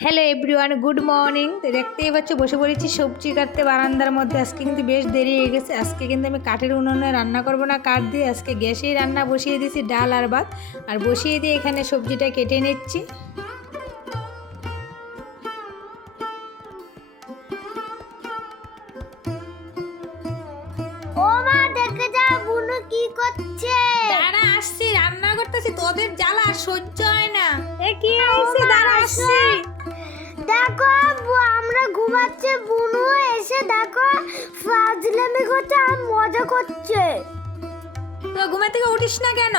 Hello everyone good morning তো দেখতেই পাচ্ছ বসে পড়েছি সবজি কাটতে। বারান্দার মধ্যে আজকে কিন্তু বেশ দেরি হয়ে গেছে। আজকে কিন্তু আমি কাঠের উনুনে রান্না করব না কাঠ দিয়ে। আজকে গ্যাসেই রান্না। বসিয়ে দিয়েছি ডাল আর ভাত। আর বসিয়ে দিয়ে এখানে সবজিটা কেটে নিচ্ছি। ও মা দেখে যা বুনু কি করছে। দাঁড়া আসছি। রান্না তোদের জ্বালা সহ্য হয় না। এ কি হয়েছে? দাঁড়া, আসছি। দেখো আমরা ঘুমাচ্ছে বুনু এসে দেখো ফাজলামি করছে আর মজা করছে। তো ঘুমে থেকে উঠিস না কেন?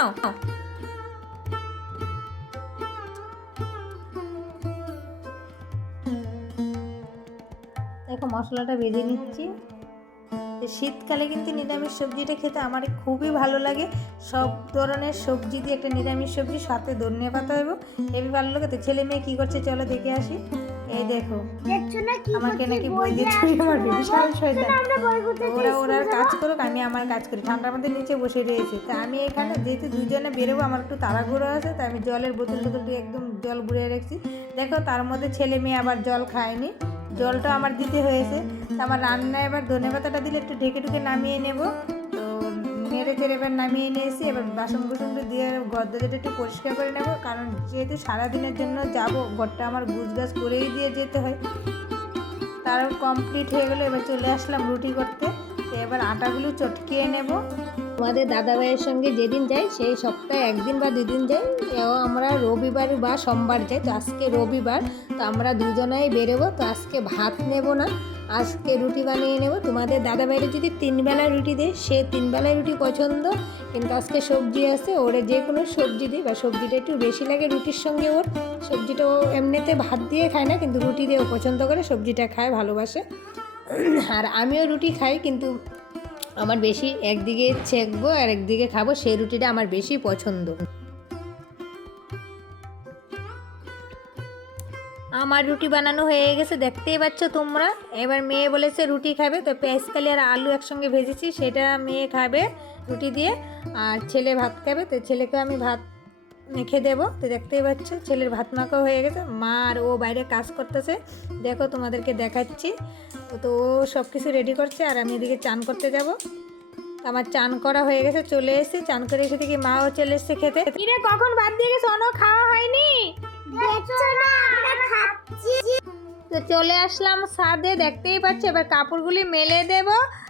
দেখো মশলাটা ভেজে নিচ্ছি। তো শীতকালে কিন্তু নিরামিষ সবজিটা খেতে আমার খুবই ভালো লাগে। সব ধরনের সবজি দিয়ে একটা নিরামিষ সবজি সাথে ধনিয়া পাতা দেবো। হেবি ভালো লাগে তো? ছেলে মেয়ে কী করছে? চলো দেখে আসি। এই দেখো আমাকে নাকি বই দিয়ে মারবে। বিশাল শয়তান। আমরা ওরা ওরা কাজ করুক আমি আমার কাজ করি। ঠান্ডার মধ্যে নিচে বসে রয়েছে। তা আমি এখানে যেহেতু দুজনে বেরোবো আমার একটু তাড়াগুড়ো আছে তাই আমি জলের বোতল বোতলটি একদম জল ঘুরিয়ে রেখেছি। দেখো তার মধ্যে ছেলে মেয়ে আবার জল খায়নি। জলটা আমার দিতে হয়েছে। আমার রান্না এবার ধনে পাতাটা দিলে একটু ঢেকে ঢুকে নামিয়ে নেব। তো নেড়ে চেড়ে এবার নামিয়ে নিয়ে এসে এবার বাসন কুসনটা দিয়ে গদ্দাটা একটু পরিষ্কার করে নেব। কারণ যেহেতু সারাদিনের জন্য যাব, ঘরটা আমার গুছ গাছ করেই দিয়ে যেতে হয়। তারও কমপ্লিট হয়ে গেলো, এবার চলে আসলাম রুটি করতে। তো এবার আটাগুলো চটকিয়ে নেব। আমাদের দাদাভাইয়ের সঙ্গে যেদিন যাই, সেই সপ্তাহে একদিন বা দুদিন যাই। আমরা রবিবার বা সোমবার যাই। তো আজকে রবিবার, তো আমরা দুজনেই বেরোবো। তো আজকে ভাত নেব না। আজকে রুটি বানিয়ে নেব। তোমাদের দাদাভাইয়ের যদি তিন বেলা রুটি দেয়, সে তিন বেলায় রুটি পছন্দ। কিন্তু আজকে সবজি আছে, ওরে যে কোনো সবজি দিই বা সবজিটা একটু বেশি লাগে রুটির সঙ্গে ওর। সবজিটা ও এমনিতে ভাত দিয়ে খায় না, কিন্তু রুটি দিয়ে ও পছন্দ করে, সবজিটা খায়, ভালোবাসে। আর আমিও রুটি খাই, কিন্তু আমার বেশি একদিকে ছেঁকবো আর একদিকে খাব। সেই রুটিটা আমার বেশি পছন্দ। আমার রুটি বানানো হয়ে গেছে, দেখতেই পাচ্ছ তোমরা। এবার মেয়ে বলেছে রুটি খাবে, তো পেঁয়াজকালি আর আলু একসঙ্গে ভেজেছি, সেটা মেয়ে খাবে রুটি দিয়ে, আর ছেলে ভাত খাবে, তো ছেলেকে আমি ভাত মেখে দেবো। তো দেখতেই পাচ্ছ, ছেলের ভাত মাখাও হয়ে গেছে, মা আর ও বাইরে কাজ করতেছে। দেখো তোমাদেরকে দেখাচ্ছি, তো ও সব কিছু রেডি করছে, আর আমি এদিকে চান করতে যাব। আমার চান করা হয়ে গেছে, চলে এসেছি, চান করে এসে দেখি মাও চলে এসেছে খেতে। কখন বাদ দিয়ে গেছে? অন্য খাওয়া হয়নি। তো চলে আসলাম ছাদে, দেখতেই পাচ্ছ? এবার কাপড়গুলি মেলে দেব।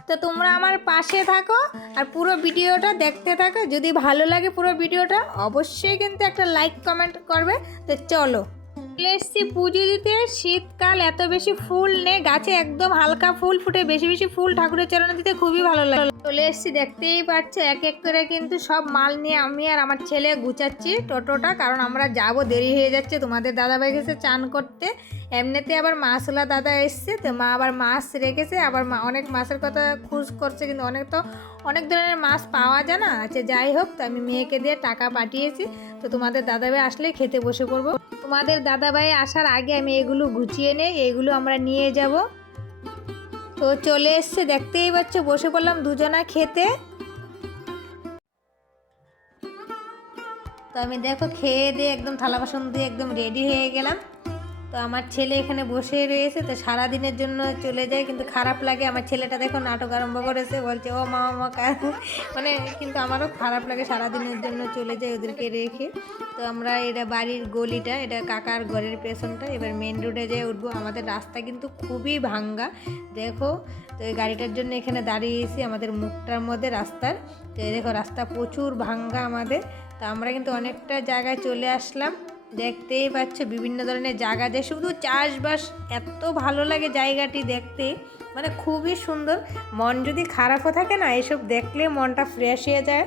তো তোমরা আমার পাশে থাকো আর পুরো ভিডিওটা দেখতে থাকো। যদি ভালো লাগে পুরো ভিডিওটা, অবশ্যই কিন্তু একটা লাইক কমেন্ট করবে। তো চলো। চলে এসছি পুজো দিতে। শীতকাল, এত বেশি ফুল নেই। গাছে একদম হালকা ফুল ফুটে, বেশি বেশি ফুল ঠাকুরের চরণে দিতে খুবই ভালো লাগে। চলে এসছি, দেখতেই পাচ্ছে, এক এক করে কিন্তু সব মাল নিয়ে আমি আর আমার ছেলে গুছাচ্ছি টোটোটা, কারণ আমরা যাব, দেরি হয়ে যাচ্ছে, তোমাদের দাদাভাই গেছে চান করতে। এমনিতে আবার মাছলা দাদা এসছে, তো মা আবার মাছ রেখেছে, আবার মা অনেক মাছের কথা খুঁজ করছে, কিন্তু অনেক তো অনেক ধরনের মাছ পাওয়া যায় না আচ্ছা যাই হোক, তো আমি মেয়েকে দিয়ে টাকা পাঠিয়েছি, তো তোমাদের দাদাভাই আসলে খেতে বসে পড়ব। তোমাদের দাদাভাই আসার আগে আমি এগুলো গুছিয়ে নেই, এগুলো আমরা নিয়ে যাব। তো চলে এসছে, দেখতেই পাচ্ছ, বসে পড়লাম দুজনা খেতে। তো আমি দেখো, খেয়ে দিয়ে একদম থালা বাসন দিয়ে একদম রেডি হয়ে গেলাম। তো আমার ছেলে এখানে বসে রয়েছে, তো সারা দিনের জন্য চলে যায়, কিন্তু খারাপ লাগে। আমার ছেলেটা দেখো নাটক আরম্ভ করেছে, বলছে, ও মা মা মানে কিন্তু আমারও খারাপ লাগে সারা দিনের জন্য চলে যায় ওদেরকে রেখে। তো আমরা এটা বাড়ির গলিটা, এটা কাকার ঘরের পেছনটা, এবার মেন রোডে যেয়ে উঠবো। আমাদের রাস্তা কিন্তু খুবই ভাঙ্গা, দেখো। তো এই গাড়িটার জন্য এখানে দাঁড়িয়েছি আমাদের মুখটার মধ্যে রাস্তার। তো দেখো, রাস্তা প্রচুর ভাঙ্গা আমাদের। তো আমরা কিন্তু অনেকটা জায়গায় চলে আসলাম। দেখতেই পাচ্ছ, বিভিন্ন ধরনের জায়গা যে শুধু চাষবাস, এত ভালো লাগে জায়গাটি দেখতে। মানে খুবই সুন্দর। মন যদি খারাপও থাকে না, এসব দেখলে মনটা ফ্রেশ হয়ে যায়।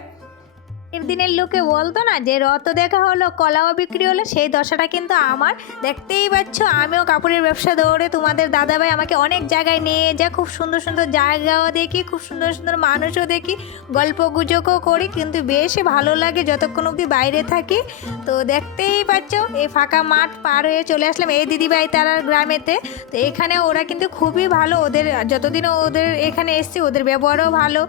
আগের দিনের লোকে বলতো না যে রত দেখা হলো, কলাও বিক্রি হলো, সেই দশাটা কিন্তু আমার। দেখতেই পাচ্ছ, আমিও কাপড়ের ব্যবসা দৌড়ে তোমাদের দাদাভাই আমাকে অনেক জায়গায় নিয়ে যায় খুব সুন্দর সুন্দর জায়গাও দেখি, খুব সুন্দর সুন্দর মানুষও দেখি, গল্প গুজবও করি, কিন্তু বেশ ভালো লাগে যতক্ষণ অবধি বাইরে থাকি। তো দেখতেই পাচ্ছ, এই ফাঁকা মাঠ পার হয়ে চলে আসলাম এই দিদিভাই তারা গ্রামেতে। তো এখানে ওরা কিন্তু খুবই ভালো, ওদের যতদিন ওদের এখানে এসছে, ওদের ব্যবহারও ভালো,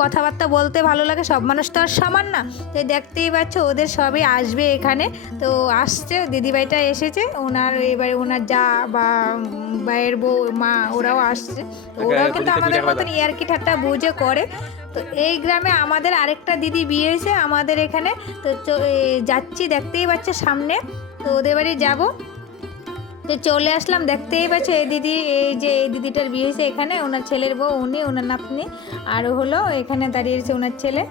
কথাবার্তা বলতে ভালো লাগে, সব মানুষ তো আর সমান না। তো দেখতেই পাচ্ছ ওদের সবই আসবে এখানে। তো আসছে দিদিভাইটা এসেছে ওনার এবারে ওনার যা বা ভাইয়ের বউ মা ওরাও আসছে। ওরাও কিন্তু আমাদের মতন ইয়ারকি ঠাট্টা বুঝে করে। তো এই গ্রামে আমাদের আরেকটা দিদি বিয়ে হয়েছে আমাদের এখানে। তো যাচ্ছি দেখতেই পাচ্ছ সামনে। তো ওদের বাড়ি যাব। তো চলে আসলাম দেখতেই পাচ্ছ এই দিদি এই যে এই দিদিটার বিয়ে হয়েছে এখানে ওনার ছেলের বউ উনি ওনার নাতনি। আর হলো এখানে দাঁড়িয়েছে ওনার ছেলে।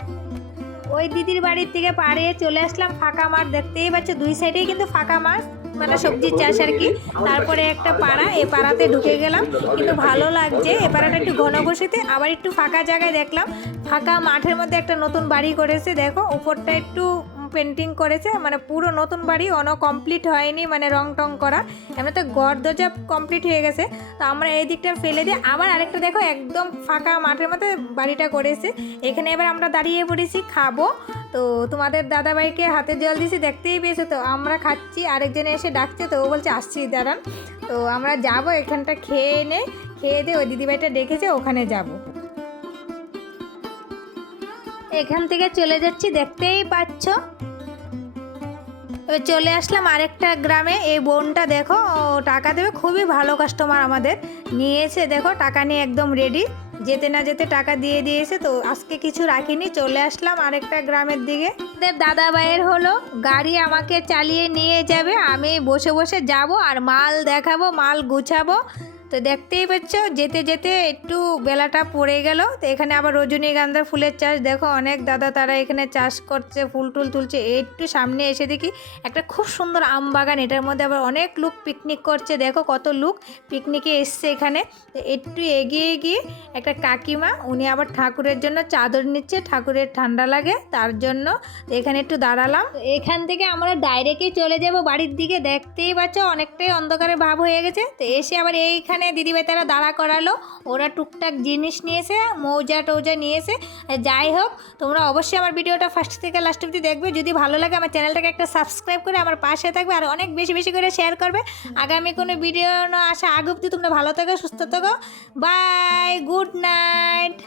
ওই দিদির বাড়ির থেকে পাড়ে চলে আসলাম ফাঁকা মাঠ, দেখতেই পাচ্ছ, দুই সাইডেই কিন্তু ফাঁকা মাঠ মানে সবজির চাষ আর কি। তারপরে একটা পাড়া, এ পাড়াতে ঢুকে গেলাম, কিন্তু ভালো লাগছে, এ পাড়াটা একটু ঘন বসেতে আবার একটু ফাঁকা জায়গায় দেখলাম। ফাঁকা মাঠের মধ্যে একটা নতুন বাড়ি করেছে, দেখো, উপরটা একটু পেন্টিং করেছে মানে পুরো নতুন বাড়ি অন কমপ্লিট হয়নি মানে রং টং করা। এমনিতে ঘর দরজা কমপ্লিট হয়ে গেছে। তো আমরা এই দিকটা ফেলে দিয়ে আবার আরেকটা দেখো, একদম ফাঁকা মাঠের মধ্যে বাড়িটা করেছে। এখানে এবার আমরা দাঁড়িয়ে পড়েছি, খাব। তো তোমাদের দাদাভাইকে হাতে জল দিয়েছি, দেখতেই পেয়েছ তো? আমরা খাচ্ছি, আরেকজনে এসে ডাকছে তো, ও বলছে, আসছি, দাঁড়ান। তো আমরা যাব, এখানটা খেয়ে এনে খেয়ে দিয়ে ওই দিদিভাইটা ডেকেছে, ওখানে যাব। এখান থেকে চলে যাচ্ছি, দেখতেই পাচ্ছ? চলে আসলাম আরেকটা গ্রামে। এই বোনটা দেখো, ও টাকা দেবে, খুবই ভালো কাস্টমার আমাদের। নিয়েছে, দেখো, টাকা নিয়ে একদম রেডি যেতে না যেতে টাকা দিয়ে দিয়েছে, তো আজকে কিছু রাখিনি। চলে আসলাম আরেকটা গ্রামের দিকে। দাদা ভাইয়ের হলো, গাড়ি আমাকে চালিয়ে নিয়ে যাবে। আমি বসে বসে যাব আর মাল দেখাবো, মাল গুছাবো। তো দেখতেই পাচ্ছ, যেতে যেতে একটু বেলাটা পড়ে গেল। তো এখানে আবার রজনীগন্ধা ফুলের চাষ। দেখো অনেক দাদা তারা এখানে চাষ করছে, ফুল টুল তুলছে। একটু সামনে এসে দেখি একটা খুব সুন্দর আম বাগান। এটার মধ্যে আবার অনেক লোক পিকনিক করছে। দেখো কত লোক পিকনিকে এসছে এখানে। তো একটু এগিয়ে গিয়ে একটা কাকিমা, উনি আবার ঠাকুরের জন্য চাদর নিচ্ছে। ঠাকুরের ঠান্ডা লাগে, তার জন্য এখানে একটু দাঁড়ালাম। এখান থেকে আমরা ডাইরেক্টই চলে যাব বাড়ির দিকে। দেখতেই পাচ্ছ, অনেকটাই অন্ধকারে ভাব হয়ে গেছে। তো এসে আবার এইখানে দিদিভাই তারা দাঁড়া করালো। ওরা টুকটাক জিনিস নিয়েছে, মৌজা টৌজা নিয়েছে। যাই হোক, তোমরা অবশ্যই আমার ভিডিওটা ফার্স্ট থেকে লাস্ট অব্দি দেখবে। যদি ভালো লাগে, আমার চ্যানেলটাকে একটা সাবস্ক্রাইব করে আমার পাশে থাকবে আর অনেক বেশি বেশি করে শেয়ার করবে। আগামী কোনো ভিডিও না আসা আগে অব্দি তোমরা ভালো থাকো, সুস্থ থাকো। Bye good night